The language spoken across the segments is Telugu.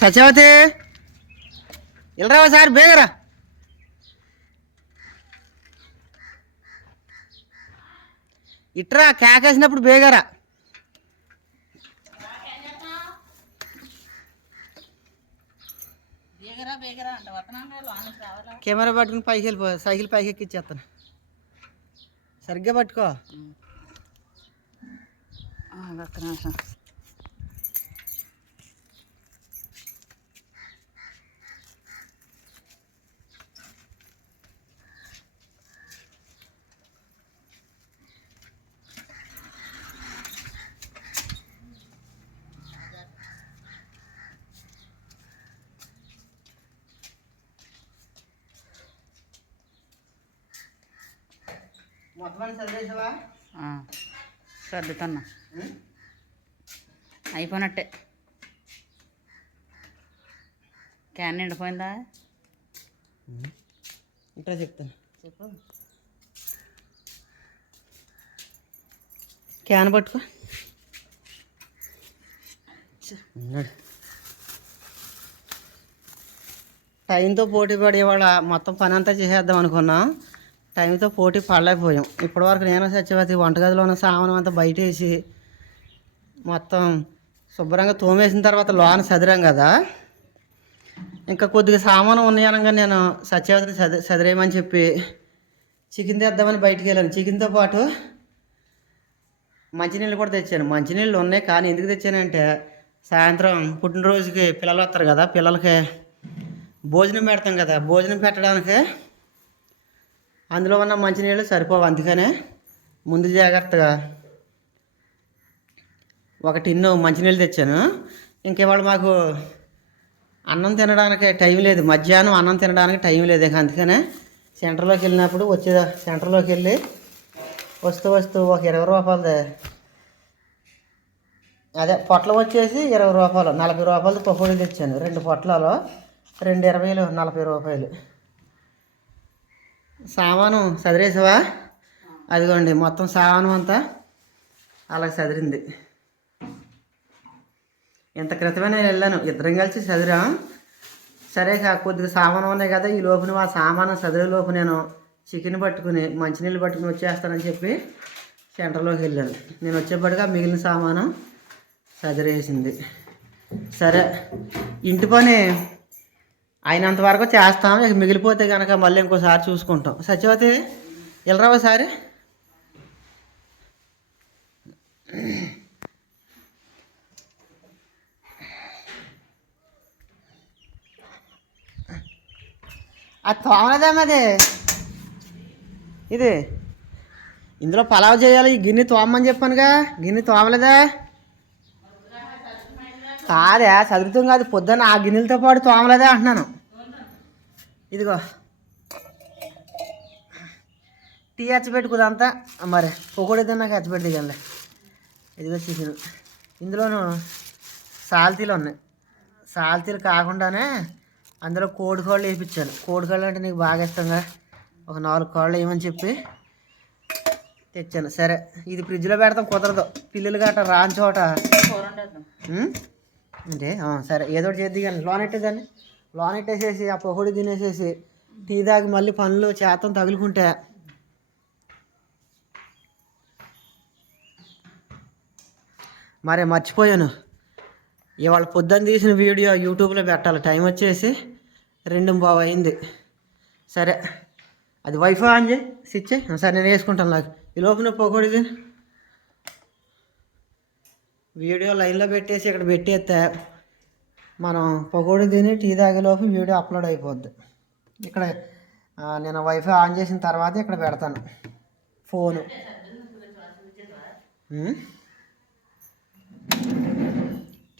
సత్యవతి? వెళ్ళరా సార్ బేగరా. ఇట్రా కేకేసినప్పుడు బేగరా. కెమెరా పట్టుకుని పైకి వెళ్ళిపో సైకిల్ పైకి ఎక్కిచ్చేస్తాను సరిగ్గా పట్టుకో. ఒక్క నిమిషం. సర్దుతున్నా. అయిపోయినట్టే. క్యాన్ నిండిపోయిందా? ఇట్లా చెప్తాను. చెప్పు. క్యాన్ పట్టుకో. టైంతో పోటీ పడేవాళ్ళ మొత్తం పని అంతా చేసేద్దాం అనుకున్నాం. టైంతో పోటీ పడలేకపోయాం. ఇప్పటివరకు నేను సత్యవతి వంటగదిలో ఉన్న సామాను అంతా బయట వేసి మొత్తం శుభ్రంగా తోమేసిన తర్వాత లోన సదిరాం కదా. ఇంకా కొద్దిగా సామాను ఉన్నాయనగా నేను సత్యవతిని సది సదిరేయమని చెప్పి చికెన్ తెద్దామని బయటికి వెళ్ళాను. చికెన్తో పాటు మంచినీళ్ళు కూడా తెచ్చాను. మంచినీళ్ళు ఉన్నాయి కానీ ఎందుకు తెచ్చానంటే సాయంత్రం పుట్టినరోజుకి పిల్లలు వస్తారు కదా పిల్లలకి భోజనం పెడతాం కదా. భోజనం పెట్టడానికి అందులో ఉన్న మంచినీళ్ళు సరిపోవు అందుకనే ముందు జాగ్రత్తగా ఒక టిన్ను మంచినీళ్ళు తెచ్చాను. ఇంకేవాళ్ళు మాకు అన్నం తినడానికి టైం లేదు మధ్యాహ్నం అన్నం తినడానికి టైం లేదు ఇక అందుకనే సెంటర్లోకి వెళ్ళినప్పుడు వచ్చే సెంటర్లోకి వెళ్ళి వస్తూ వస్తూ ఒక ఇరవై రూపాయలది అదే పొట్లం వచ్చేసి ఇరవై రూపాయలు నలభై రూపాయలది పకోడీ తెచ్చాను. రెండు పొట్లాలు రెండు ఇరవైలు నలభై రూపాయలు. సామాను సదిరేసావా? అదిగోండి మొత్తం సామానం అంతా అలా సదిరింది. ఇంత క్రితమే నేను వెళ్ళాను ఇద్దరం కలిసి చదిరాం సరే కొద్దిగా సామాను ఉన్నాయి కదా ఈ లోపు ఆ సామాను చదివే లోపు నేను చికెన్ పట్టుకుని మంచినీళ్ళు పట్టుకుని వచ్చేస్తానని చెప్పి సెంటర్లోకి వెళ్ళాను. నేను వచ్చేప్పటిగా మిగిలిన సామాను చదిరేసింది సరే ఇంటి పని అయినంత వరకు చేస్తాం. ఇక మిగిలిపోతే కనుక మళ్ళీ ఇంకోసారి చూసుకుంటాం. సత్యవతి వెళ్ళరా ఒకసారి అది తోమలేదేమది ఇది. ఇందులో పలావ్ చేయాలి. ఈ గిన్నె తోమని చెప్పానుగా. గిన్నె తోమలేదా? కాదే చదువుతాం కాదు. పొద్దున్న ఆ గిన్నెలతో పాటు తోమలేదా అంటున్నాను. ఇదిగో. టీ హచ్చపెట్టుకుందంతా మరి పొగడి తిన్నాక హచ్చపెట్టి దిగలే ఇదిగో చికెన్. ఇందులోను సాల్తీలు ఉన్నాయి. సాల్తీలు కాకుండానే అందులో కోడి కాళ్ళు వేయించాను కోడి కాళ్ళు అంటే నీకు బాగా ఇష్టంగా ఒక నాలుగు కాళ్ళు వేయమని చెప్పి తెచ్చాను. సరే ఇది ఫ్రిడ్జ్లో పెడతాం కుదరదు. పిల్లలు గట్ట రాని చోట? అంటే సరే ఏదో చేద్ది కానీ లోన్ ఎట్టేదాన్ని? లోన్ ఎట్టేసేసి ఆ పొగడు తినేసేసి టీ తాగి మళ్ళీ పనులు చేతం తగులుకుంటే. మరే మర్చిపోయాను. ఇవాళ పొద్దున్న తీసిన వీడియో యూట్యూబ్లో పెట్టాలి. టైం వచ్చేసి రెండు బావు అయింది. సరే అది వైఫై ఆన్ చేయి స్విచ్ సరే నేను వేసుకుంటాను నాకు. ఈ లోపల పొగడి తిని. వీడియో లైన్లో పెట్టేసి ఇక్కడ పెట్టేస్తే మనం పకోడీ తిని టీ తాగేలోపు వీడియో అప్లోడ్ అయిపోద్ది. ఇక్కడ నేను వైఫై ఆన్ చేసిన తర్వాత ఇక్కడ పెడతాను. ఫోను. ఉమ్?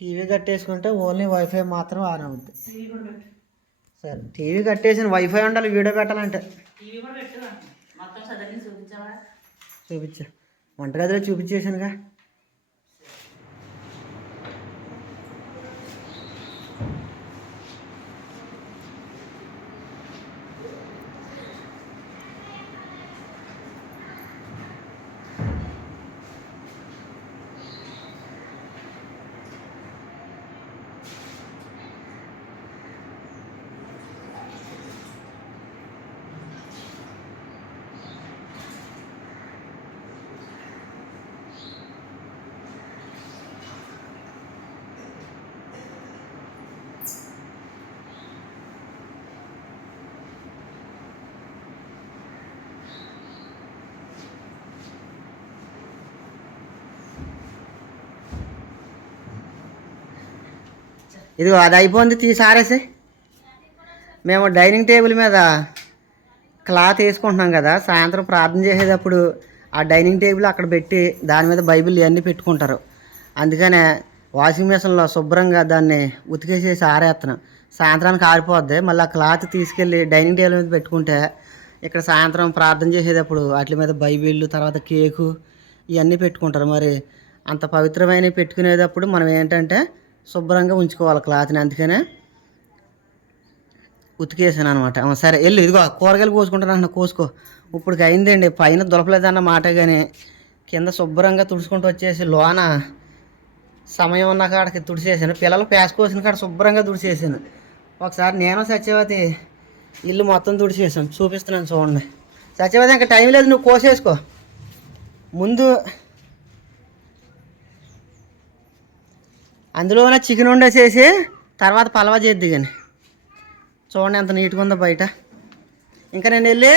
టీవీ కట్టేసుకుంటే ఓన్లీ వైఫై మాత్రం ఆన్ అవుద్ది. సరే టీవీ కట్టేసిన వైఫై ఉండాలి వీడియో పెట్టాలంటే. చూపించా. వంటగదిలో చూపించేసానుగా ఇదిగో అది అయిపోయింది తీసి ఆరేసి మేము డైనింగ్ టేబుల్ మీద క్లాత్ వేసుకుంటున్నాం కదా సాయంత్రం ప్రార్థన చేసేటప్పుడు ఆ డైనింగ్ టేబుల్ అక్కడ పెట్టి దాని మీద బైబిల్ ఇవన్నీ పెట్టుకుంటారు. అందుకనే వాషింగ్ మిషన్లో శుభ్రంగా దాన్ని ఉతికేసేసి ఆరేస్తున్నాం సాయంత్రానికి ఆరిపోద్ది. మళ్ళీ ఆ క్లాత్ తీసుకెళ్ళి డైనింగ్ టేబుల్ మీద పెట్టుకుంటే ఇక్కడ సాయంత్రం ప్రార్థన చేసేటప్పుడు వాటి మీద బైబిళ్ళు తర్వాత కేకు ఇవన్నీ పెట్టుకుంటారు. మరి అంత పవిత్రమైనవి పెట్టుకునేటప్పుడు మనం ఏంటంటే శుభ్రంగా ఉంచుకోవాలి క్లాత్ని అందుకనే ఉతికేసాను అనమాట సరే వెళ్ళు ఇదిగో కూరగాయలు కోసుకుంటాను అంటున్నా కోసుకో. ఇప్పుడు అయిందండి పైన దులపలేదన్న మాట కానీ కింద శుభ్రంగా తుడుచుకుంటూ వచ్చేసి లోన సమయం ఉన్న కాడికి తుడిచేసాను పిల్లలు పేసుకోసిన కాడ శుభ్రంగా తుడిచేసాను ఒకసారి నేను సత్యవతి ఇల్లు మొత్తం తుడిచేసాను చూపిస్తున్నాను చూడండి. సత్యవతి ఇంకా టైం లేదు నువ్వు కోసేసుకో. ముందు అందులోనే చికెన్ వండేసేసి తర్వాత పలవా చేద్ది కానీ. చూడండి ఎంత నీట్గా ఉందో బయట. ఇంకా నేను వెళ్ళి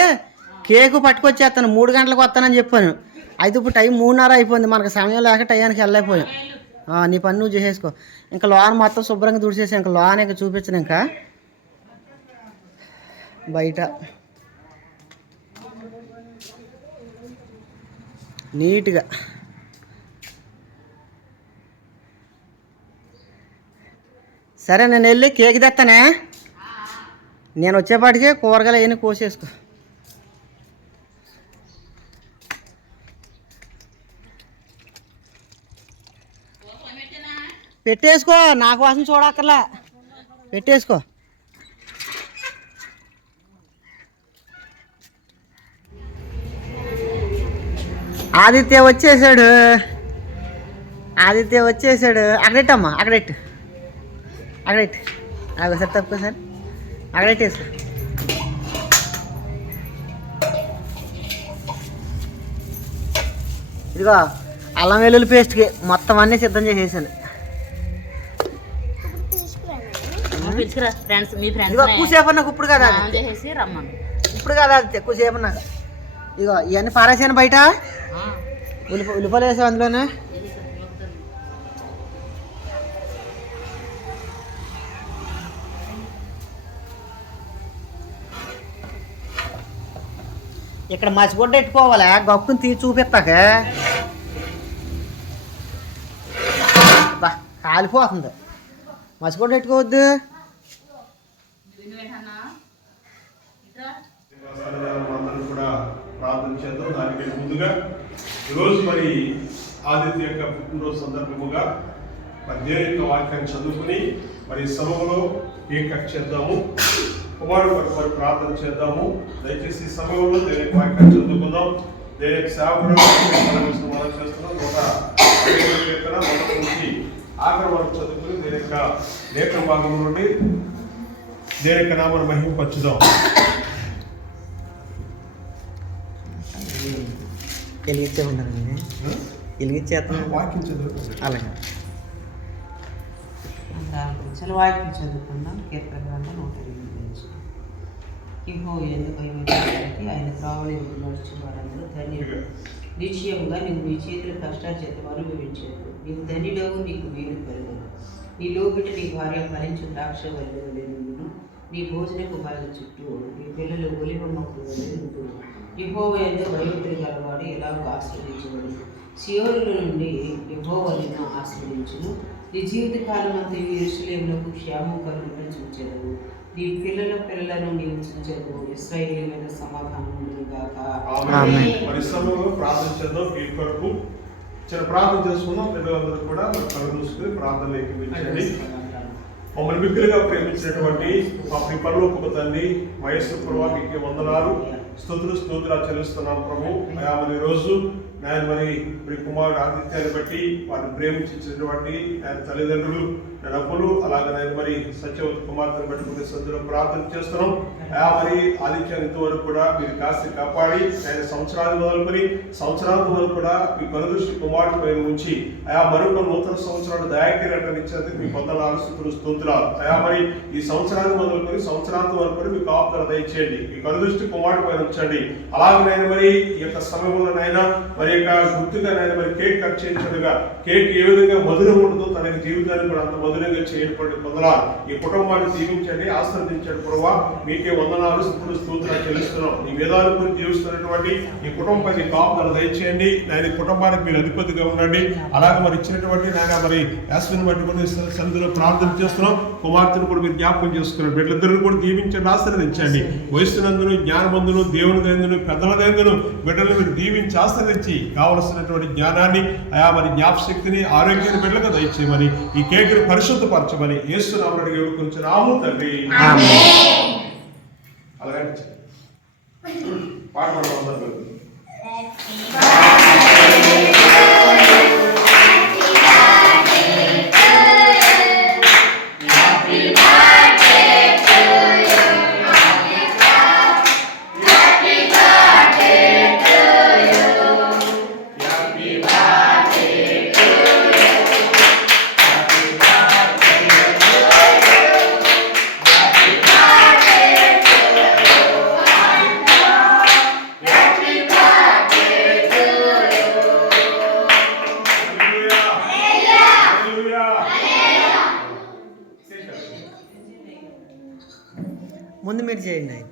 కేకు పట్టుకొచ్చేస్తాను మూడు గంటలకు వస్తానని చెప్పాను. అయితే ఇప్పుడు టైం మూడున్నర అయిపోయింది మనకు సమయం లేక టైంకి వెళ్ళైపోయాం నీ పని నువ్వు చేసేసుకో. ఇంకా లోన్ మొత్తం శుభ్రంగా తుడిచేసి ఇంకా లోన్ ఇంకా చూపించను ఇంకా. బయట. నీట్గా. సరే నేను వెళ్ళి కేక్ తెస్తానే నేను వచ్చేపాటికి కూరగాయలు అవన్నీ కోసేసుకో. పెట్టేసుకో నా కోసం చూడక్కర్లే. పెట్టేసుకో. ఆదిత్య వచ్చేసాడు. ఆదిత్య వచ్చేసాడు. అక్కడెట్టమ్మా అక్కడెట్టు అక్కడెట్టు ఒకసారి తప్పుకో సార్. అక్కడెట్టేసుకో ఇదిగో అల్లం వెల్లుల్లి పేస్ట్కి మొత్తం అన్నీ సిద్ధం చేసేసాను. పిలుచుకురా ఫ్రెండ్స్ మీ ఫ్రెండ్స్ ఇదిగో కూసేపు నాకు ఇప్పుడు కదా అది. చేసేసి రమ్మను. ఇప్పుడు కదా అది ఎక్కువసేపు నాకు ఇగో ఇవన్నీ పారేసాను బయట. ఆ, ఉల్లిప ఉల్లిపాయలు వేసావు అందులోనే. ఇక్కడ మసిగొడ్డ ఎట్టుకోవాలా గప్పుని తీసి చూపిస్తాక. కాలిపోతుంది. మసిగొడ్డ పెట్టుకోవద్దు. అందరం కూడా చేద్దాం దానికి ముందుగా ఈరోజు మరి ఆదిత్య యొక్క పుట్టినరోజు సందర్భముగా మరి దేవుని యొక్క వాక్యాన్ని చదువుకుని మరి సభలో కేక్ చేద్దాము. కుమారుడు కొరకు మరి ప్రార్థన చేద్దాము. దయచేసి సమయంలో దేవుని యొక్క వాక్యాన్ని చదువుకుందాం. దేవుని యొక్క సేవకుడు మనం చేస్తున్నాం. ఒక కీర్తన మొదటి నుంచి ఆఖరి వరకు చదువుకుని దేవుని యొక్క లేఖన భాగం నుండి దేవుని యొక్క నామను మహిమపరచుదాం వెలిగించే ఉన్నారండి వెలిగించేస్తాను వాక్యం చదువు అలాగే. వాక్యం చదువుకున్నాం కీర్తన గ్రంథం నూట నుంచి ఇహో ఎందుకు ఆయన త్రావళి నడుచు వారందరూ ధన్యుడు. నిశ్చయముగా నువ్వు నీ చేతుల కష్టాచేతం అనుభవించదు నీవు ధన్యుడవు నీకు వీలు పెరగదు నీ లోబిట నీ భార్య ఫలించు ద్రాక్ష వెళ్ళను నీ భోజనపు బాధ చుట్టూ నీ పిల్లలు ఒలివ మొక్కలు వలె యహోవ ఎందు గలవాడు ఎలాగో ఆశ్రయించబడు. సియోరుల నుండి యహోవ ఆశ్రయించును. నీ జీవితకాలం అంతా ఇరుషులేములకు క్షేమం కలుగుటం చూచెదవు. నీ పిల్లల పిల్లలను నీవు చూచెదవు ఇస్రాయేలీమైన సమాధానం గాక. ఆమేన్. మరి సమయంలో ప్రార్థన చేద్దాం. మీ కొరకు చిన్న ప్రార్థన చేసుకుందాం. పిల్లలందరూ కూడా కళ్ళు మూసుకుని ప్రార్థన ఎక్కించండి మమ్మల్ని మిక్కులుగా ప్రేమించినటువంటి మా ప్రి పరలోకపు తండ్రి వయస్సు ప్రభావ వందనాలు. స్తుతులు స్తోత్రాలు చెల్లిస్తున్నాం ప్రభు. అయా మరి ఈ రోజు నేను మరి మీ కుమారుడు ఆదిత్యాన్ని బట్టి వారిని ప్రేమించినటువంటి ఆయన తల్లిదండ్రులు నేను అప్పులు అలాగే నేను మరి సత్యవతి కుమార్తెను బట్టి కొన్ని సందులో ప్రార్థన చేస్తున్నాం. అయా మరి ఆదిత్యాన్ని ఇంతవరకు కూడా మీరు కాస్త కాపాడి ఆయన సంవత్సరాలు మొదలుకొని సంవత్సరాల వరకు కూడా మీ కనుదృష్టి కుమారుడు పైన ఉంచి ఆయా మరొక నూతన సంవత్సరాలు దయాకిరీటం ఇచ్చేందుకు మీ వందనాలు స్థుతులు స్తోత్రాలు. అయా మరి ఈ సంవత్సరాన్ని మొదలుకొని సంవత్సరాంతం వరకు కూడా మీకు కాపుదల దయచేయండి. మీ కనుదృష్టి కుమారుడు పైన ఉంచండి. అలాగే నేను మరి ఈ యొక్క సమయంలో నైనా మరి యొక్క గుర్తుగా నేను మరి కేక్ కట్ చేయించడుగా కేక్ ఏ విధంగా మధురం ఉంటుందో తన జీవితాన్ని కూడా అంత మధురంగా చేయబడి పొందలాలి ఈ కుటుంబాన్ని దీవించండి ఆశీర్వదించండి ప్రభా మీకే వందనాలు స్థుతులు స్తోత్రాలు చెల్లిస్తున్నాం. ఈ వేదాల గురించి జీవిస్తున్నటువంటి ఈ కుటుంబానికి కాపుదల దయచేయండి. నేను కుటుంబానికి మీరు అధిపతిగా ఉండండి. అలాగే మరి ఇచ్చినటువంటి నాయన మరి యాస్మిన్ బట్టి కూడా సన్నిధిలో ప్రార్థన చేస్తున్నాం. కుమార్తెను కూడా మీరు జ్ఞాపకం చేసుకున్నారు బిడ్డలిద్దరిని కూడా దీవించండి ఆశీర్వదించండి. వయస్సునందును జ్ఞానమందును దేవుని దయందును పెద్దల దయందును బిడ్డలను మీరు దీవించి ఆశ్రదించి కావలసినటువంటి జ్ఞానాన్ని ఆయా మరి జ్ఞాపశక్తిని ఆరోగ్యాన్ని బిడ్డలకు దయచేయమని ఈ కేకును పరిశుద్ధపరచమని ఏసునామని కొంచెం రాము తండ్రి. అలాగే పాట ముందు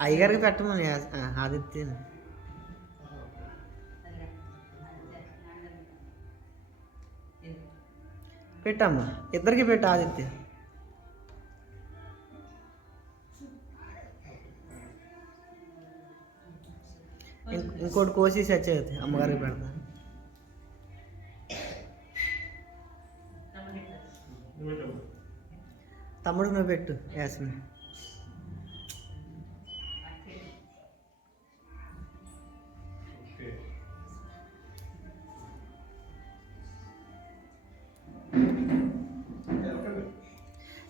అయ్యగారికి పెట్టమని ఆ, ఆదిత్య పెట్టమ్మా ఇద్దరికి పెట్టు ఆదిత్య ఇం- ఇంకోటి కోసి వచ్చేది అమ్మగారికి పెడతా తమ్ముడు నువ్వు పెట్టు యాస్మిన్.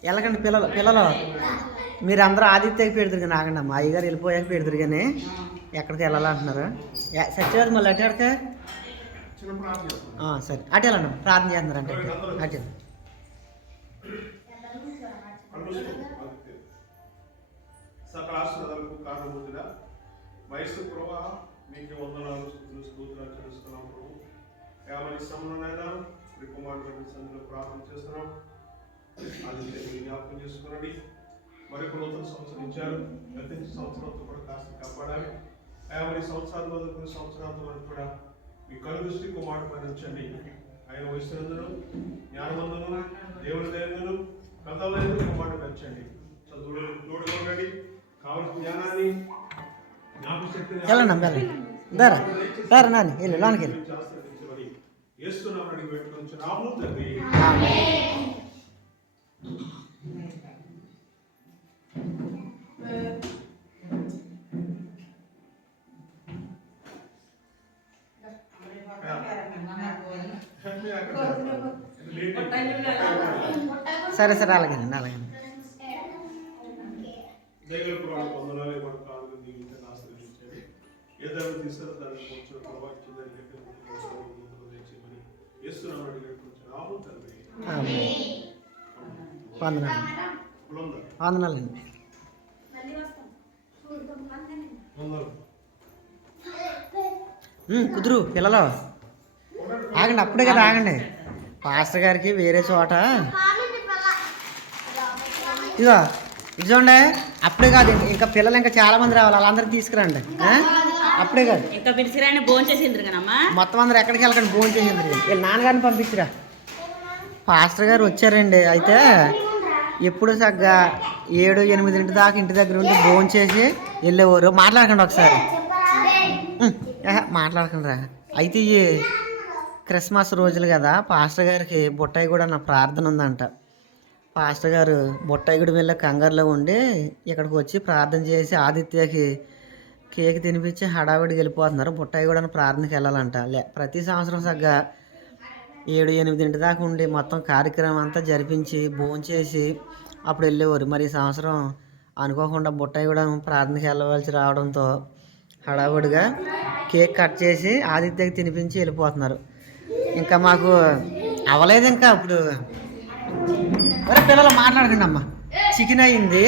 ఎలాగండి పిల్లలు పిల్లలు. మీరు అందరూ ఆదిత్యకి పెడతారు కానీ ఆగండి అమ్మ. అయ్యగారు వెళ్ళిపోయాక పెడతారు కానీ ఎక్కడికి వెళ్ళాలంటున్నారు సత్యవాది మళ్ళీ అటు ఎక్కడికి? సరే. అటు వెళ్ళండి ప్రార్థన చేస్తున్నారు అంటే. సకల ఆశీర్వాదాలకు కారణమవుతున్నా వయస్సు ప్రభా మీకు వందనాలు స్తోత్రాలు చెల్లిస్తున్నాం ప్రభు. యాభై సమయంలోనైనా మీ కుమారుడు సందులో ప్రార్థన చేస్తున్నాం. అది జ్ఞాపకం చేసుకునండి. మరొక నూతన సంవత్సరం ఇచ్చారు. గతించిన సంవత్సరంతో కూడా కాస్త కాపాడాలి. యాభై సంవత్సరాల వరకు కొన్ని సంవత్సరాల వరకు కూడా మీ కళ్ళు దృష్టి కుమారుడు పైన ఉంచండి. ఆయన వయసునందును జ్ఞానమందును దేవుని దయందును పెద్దలైన కుమారుడు పెంచండి చదువులు తోడుగా ఉండండి. కావలసిన జ్ఞానాన్ని జ్ఞాపశక్తిని వెళ్ళండి అమ్మ వెళ్ళండి. దారా దారా నాని వెళ్ళు లోనికి వెళ్ళి. తండ్రి. సరే సరే అలాగేనండి అలాగేనండి. దైవ పురాణ వందనాలు జీవితాన్ని ఏదైనా కొంచెం చెప్పి తండ్రి వందనాలండి. కుదురు పిల్లలు. ఆగండి అప్పుడే కదా ఆగండి. పాస్టర్ గారికి వేరే చోట ఇదిగో ఇది చూడండి. అప్పుడే కాదు ఇంక- పిల్లలు ఇంకా చాలా మంది రావాలి. వాళ్ళందరినీ తీసుకురండి? అప్పుడే కాదు. ఇంకా పిలిచిరాని భోజనం చేసిండ్రు కదమ్మా? మొత్తం అందరు ఎక్కడికి వెళ్ళకండి భోజనం చేసింది వీళ్ళ నాన్నగారిని పంపించురా. పాస్టర్ గారు వచ్చారండి. అయితే ఎప్పుడు సగ్గా ఏడు ఎనిమిదింటి దాకా ఇంటి దగ్గర ఉండి భోజనం చేసి వెళ్ళేవారు. మాట్లాడకండి ఒకసారి. మాట్లాడకండి రా. అయితే ఈ క్రిస్మస్ రోజులు కదా పాస్టర్ గారికి బుట్టాయి కూడా నా ప్రార్థన ఉందంట. పాస్టర్ గారు బుట్టాయిగుడి వెళ్ళే కంగారులో ఉండి ఇక్కడికి వచ్చి ప్రార్థన చేసి ఆదిత్యకి కేక్ తినిపించి హడావిడికి వెళ్ళిపోతున్నారు. బుట్టాయి ప్రార్థనకి వెళ్ళాలంట. లే ప్రతి సంవత్సరం సగ్గా ఏడు ఎనిమిదింటి దాకా ఉండి మొత్తం కార్యక్రమం అంతా జరిపించి భోంచేసి అప్పుడు వెళ్ళేవారు. మరి ఈ సంవత్సరం అనుకోకుండా బుట్టయ్య ప్రార్థనకి వెళ్ళవలసి రావడంతో హడావుడిగా కేక్ కట్ చేసి ఆదిత్యకి తినిపించి వెళ్ళిపోతున్నారు. ఇంకా మాకు అవ్వలేదు ఇంకా ఇప్పుడు. ఒరే పిల్లలు మాట్లాడకండి అమ్మ. చికెన్ అయింది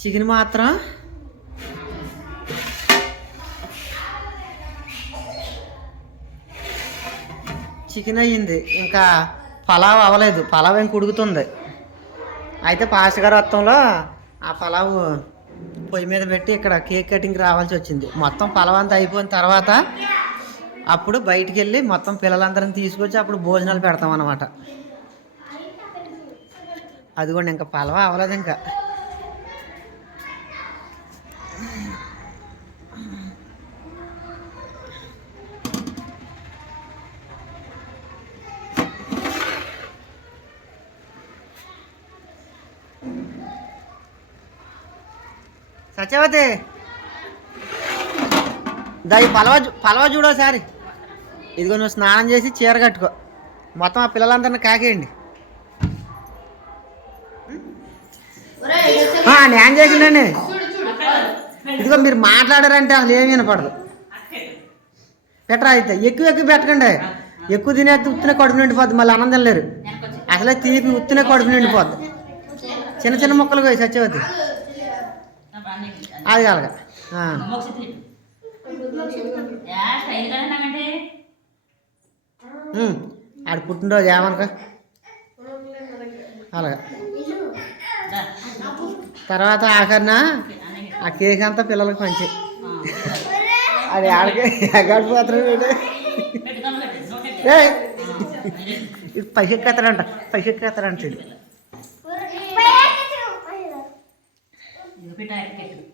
చికెన్ మాత్రం. చికెన్ అయ్యింది. ఇంకా పలావ్ అవ్వలేదు. పలావ్ ఏం కుడుకుతుంది. అయితే పాస్టర్ గారు ఆ పలావ్ పొయ్యి మీద పెట్టి ఇక్కడ కేక్ కటింగ్ రావాల్సి వచ్చింది. మొత్తం పలావ్ అంతా అయిపోయిన తర్వాత అప్పుడు బయటికి వెళ్ళి మొత్తం పిల్లలందరిని తీసుకొచ్చి అప్పుడు భోజనాలు పెడతాం అన్నమాట అదిగోండి ఇంకా పలవ అవ్వలేదు ఇంకా. సత్యవతి! దాని పలవ పలవ చూడో పలవ చూడోసారి ఇదిగో నువ్వు స్నానం చేసి చీర కట్టుకో. మొత్తం ఆ పిల్లలందరిని కాకేయండి. నేను చేసిండండి ఇదిగో మీరు మాట్లాడారంటే అసలు ఏమి వినపడదు. పెట్టరా అయితే. ఎక్కువ ఎక్కువ పెట్టకండి. ఎక్కువ తినేస్తే ఉత్తిన కడుపు నిండిపోద్ది. మళ్ళీ ఆనందం లేరు అసలే తీపి ఉత్తిన కడుపు నిండిపోద్ది. చిన్న చిన్న ముక్కలు పోయి సత్యవతి అది కలగ ఆడు పుట్టినరోజు ఏమనక? అలాగా. తర్వాత ఆఖరిన ఆ కేక్ అంతా పిల్లలకు పంచి. అది ఆడికి ఎగడిపోతున్నాడు ఏయ్! ఇది ఇది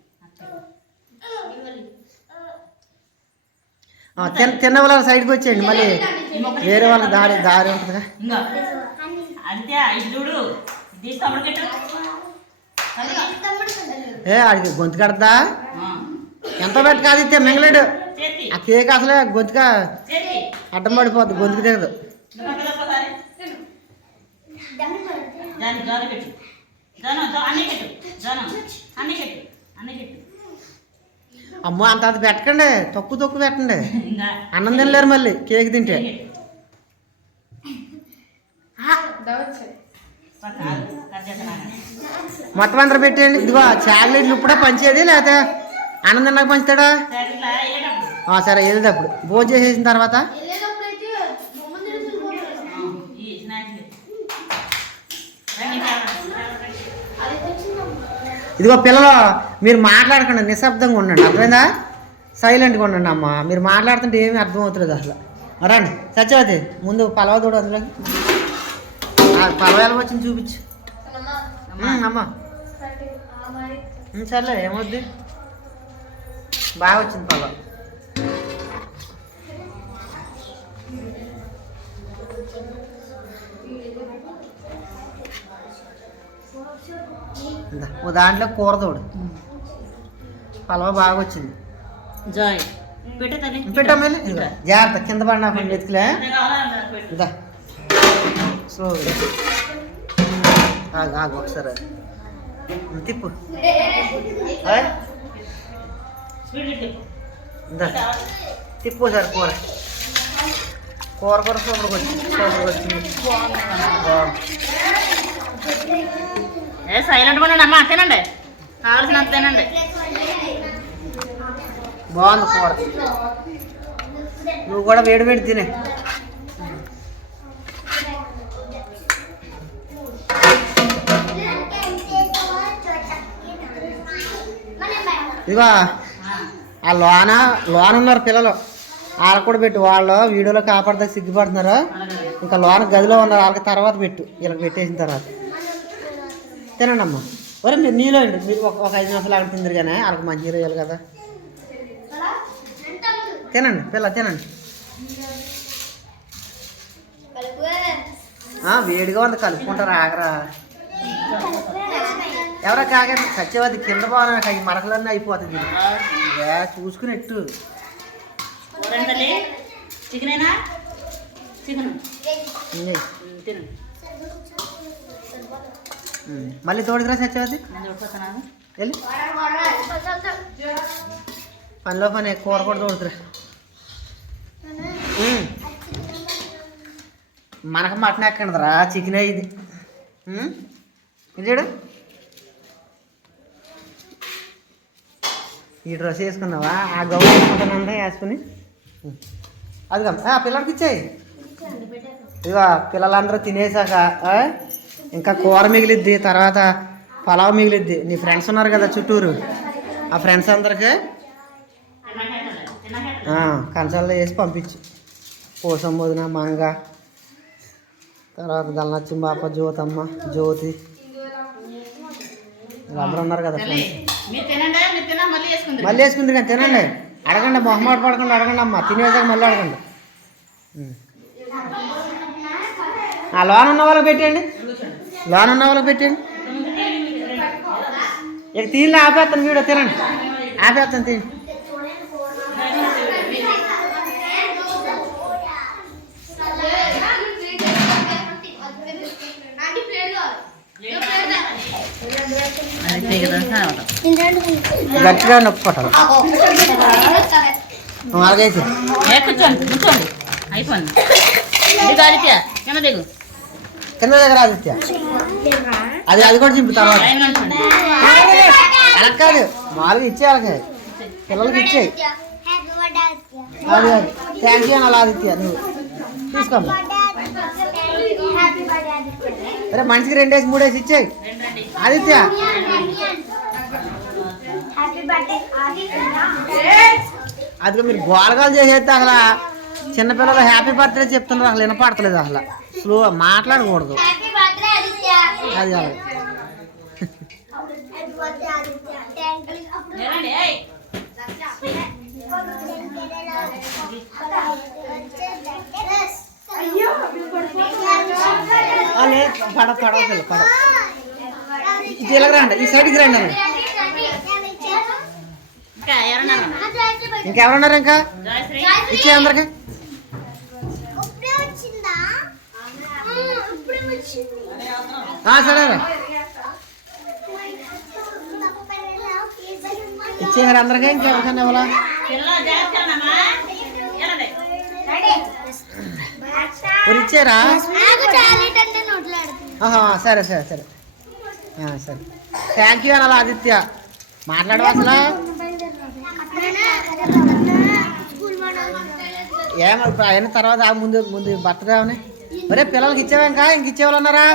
ఆ, తిన్న తిన్న వాళ్ళ సైడ్కి వచ్చేయండి మళ్ళీ వేరే వాళ్ళకి దారి దారి ఉంటుందిగా. అంతే చూడు. ఏ ఆడికి గొంతు కడతా? ఎంత పెట్టి కాదు ఇస్తే మింగలేడు ఆ కేక్ అసలే గొంతుగా అడ్డం పడిపోద్ది గొంతుకు దిగదు అమ్మో అంత అది పెట్టకండి. తక్కువ తక్కువ పెట్టండి. అన్నం తినలేరు మళ్ళీ. కేక్ తింటే. మొత్తం అందరూ పెట్టేయండి. ఇదిగో చాక్లెట్లు ఇప్పుడే పంచేది లేకపోతే ఆనందం నాకు పంచుతాడా? ఆ, సరే వెళ్ళేటప్పుడు భోజనం చేసేసిన తర్వాత? ఇదిగో పిల్లలు మీరు మాట్లాడకండి నిశ్శబ్దంగా ఉండండి. అర్థమైందా? సైలెంట్గా ఉండండి అమ్మ. మీరు మాట్లాడుతుంటే ఏమీ అర్థం అవుతుంది అసలు. రండి సత్యవతి ముందు పలవ చూడు అందులో పలవ ఎలా వచ్చింది చూపించు. అమ్మ. సర్లే ఏమవుద్ది బాగా వచ్చింది పలవ దాంట్లో కూర తోడు. పలవ బాగా వచ్చింది. జాయ్. పెట్టు తల్లి. పెట్టమ్మా ఇదిగో, జాగ్రత్త కింద పడినా ఎత్తుకులే స్లోగా ఆగు ఆగు ఒకసారి. తిప్పు. తిప్పు సార్ కూర. కూర కూర సూపర్కి వచ్చింది సూపర్కి వచ్చింది. బాగుంది. ఏ సైలెంట్ ఉండండి అమ్మా తినండి. కావాల్సినంత తినండి. బాగుంది కూర. నువ్వు కూడా వేడి వేడి తినే. ఇదిగో ఆ లోన లోన ఉన్నారు పిల్లలు. వాళ్ళకి కూడా పెట్టు వాళ్ళు వీడియోలో కాపాడితే సిగ్గుపడుతున్నారు. ఇంకా లోన గదిలో ఉన్నారు వాళ్ళకి తర్వాత పెట్టు వీళ్ళకి పెట్టేసిన తర్వాత. తినండి అమ్మా ఒరే మీరు నీలో అండి మీరు ఒక ఒక ఐదు నిమిషాలు ఆగి తిందరు కానీ వాళ్ళకి మంచి వేయాలి కదా. తినండి పిల్ల తినండి. వేడిగా ఉంది కలుపుకుంటారు ఆగరా. ఎవరో కాకండి సత్యవతి కింద పోనా ఈ మరకలన్నీ అయిపోతుంది. ఏ చూసుకుని ఎట్టు చికెనేనా? చికెన్. తిను. మళ్ళీ తోడుకురా సత్యవతి వెళ్ళి. పనిలో పని కూర కూడా తోడుకురా. మనకు మటన్ ఎక్కడరా చికెన్ ఇది. ఇది ఈ డ్రెస్ వేసుకున్నావా? ఆ గౌన్ వేసుకుంటానంటే వేసుకుని. అది అది ఆ పిల్లలకి ఇచ్చాయి. ఇవా పిల్లలందరూ తినేసాక ఇంకా కూర మిగిలిద్ది తర్వాత పలావ్ మిగిలిద్ది. నీ ఫ్రెండ్స్ ఉన్నారు కదా చుట్టూరు. ఆ ఫ్రెండ్స్ అందరికి కంచాల్లో వేసి పంపించు. పోసం వదిన మంగ తర్వాత దళనచ్చి జ్యోతమ్మ జ్యోతి. వీళ్ళందరూ ఉన్నారు కదా మళ్ళీ వేసుకుంది కానీ తినండి. అడగండి మొహమాట పడకుండా అడగండి అమ్మ. తినేసాక మళ్ళీ అడగండి. ఆ లోన్ ఉన్న వాళ్ళకి పెట్టండి లోన్ ఉన్న వాళ్ళకి పెట్టండి ఇక తీళ్ళని ఆపేస్తాను వీడియో తినండి. ఆపేస్తాను తిని గట్టిగా కొట్టాలి అలాగైతే ఏ కూర్చోండి కూర్చోండి. అయిపోయింది. ఇది ఆదిత్య కింద దిగు. కింద దగ్గర ఆదిత్య. అది అది కూడా చింపు తర్వాత. అలా కాదు మామూలుగా ఇచ్చే పిల్లలకి ఇచ్చేయి. అది అది థ్యాంక్ యూ అలా ఆదిత్య నువ్వు. తీసుకోమ్మా. అరే మనిషికి రెండేసి మూడేసి ఇచ్చేయి. ఆదిత్య. అదిగో మీరు గోలగాలు చేసేస్తే అసలు చిన్నపిల్లలు హ్యాపీ బర్త్డే చెప్తున్నారు అసలు వినపడతలేదు అసలు. స్లో మాట్లాడకూడదు. Happy birthday Aditya. అది అలాగే happy birthday Aditya thank you రండి ఏయ్ అయ్యో ఆ, లేదు పడ పడవ పిల్ల పడవ ఇది ఇలాగ రండి ఈ సైడ్కి రండి అన్న ఇంకా ఎవరన్నారు ఇంకెవరున్నారు ఇంకా జయశ్రీ ఇచ్చే అందరికి ఇప్పుడే వచ్చిందా ఇప్పుడే వచ్చింది ఆ, సరే రా. ఇచ్చేసారు అందరికీ ఇంకెవరికైనా ఇవ్వాలా పిల్ల జాగ్రత్త అన్నమ్మా ఎలాండి మరి ఇచ్చారా సరే సరే సరే. ఆ, సరే. థ్యాంక్ యూ అనాలి ఆదిత్య. మాట్లాడవు అసలు? ఏమో ఇప్పుడు అయిన తర్వాత ఆ ముందు ముందు బర్త్డే అవని ఒరే పిల్లలకి ఇచ్చేవా ఇంకా ఇంక ఇచ్చేవాళ్ళు ఉన్నారా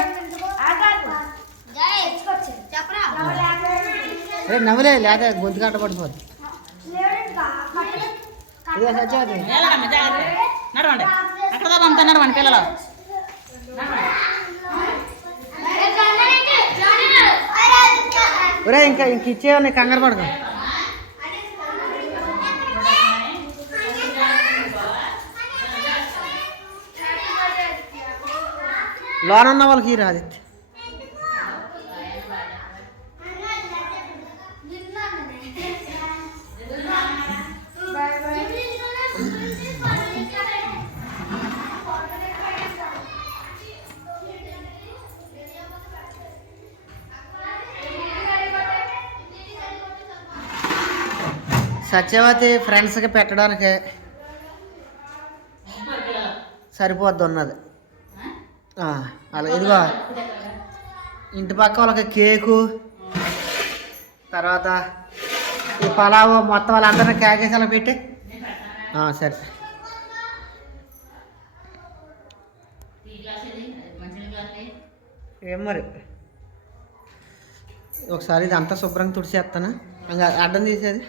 అరే నవ్వులే లేదా గొంతు కట్ట జాగ్రత్త. నడవండి. అక్కడ దాకా మన పిల్లలు? ఒరే ఇంకా ఇంక ఇచ్చేవా కంగారు పడదు లోన్ వాళ్ళకి రాదిత్య సత్యవతి ఫ్రెండ్స్కి పెట్టడానికి సరిపోద్ది ఉన్నది. అలా ఇదిగో. ఇంటి పక్క వాళ్ళకి కేకు తర్వాత ఈ పలావు మొత్తం వాళ్ళందరినీ కేకేసి అలా పెట్టి. సరే. ఏం మరి? ఒకసారి ఇది అంతా శుభ్రంగా తుడిచేస్తాను ఇంకా అడ్డం తీసేది?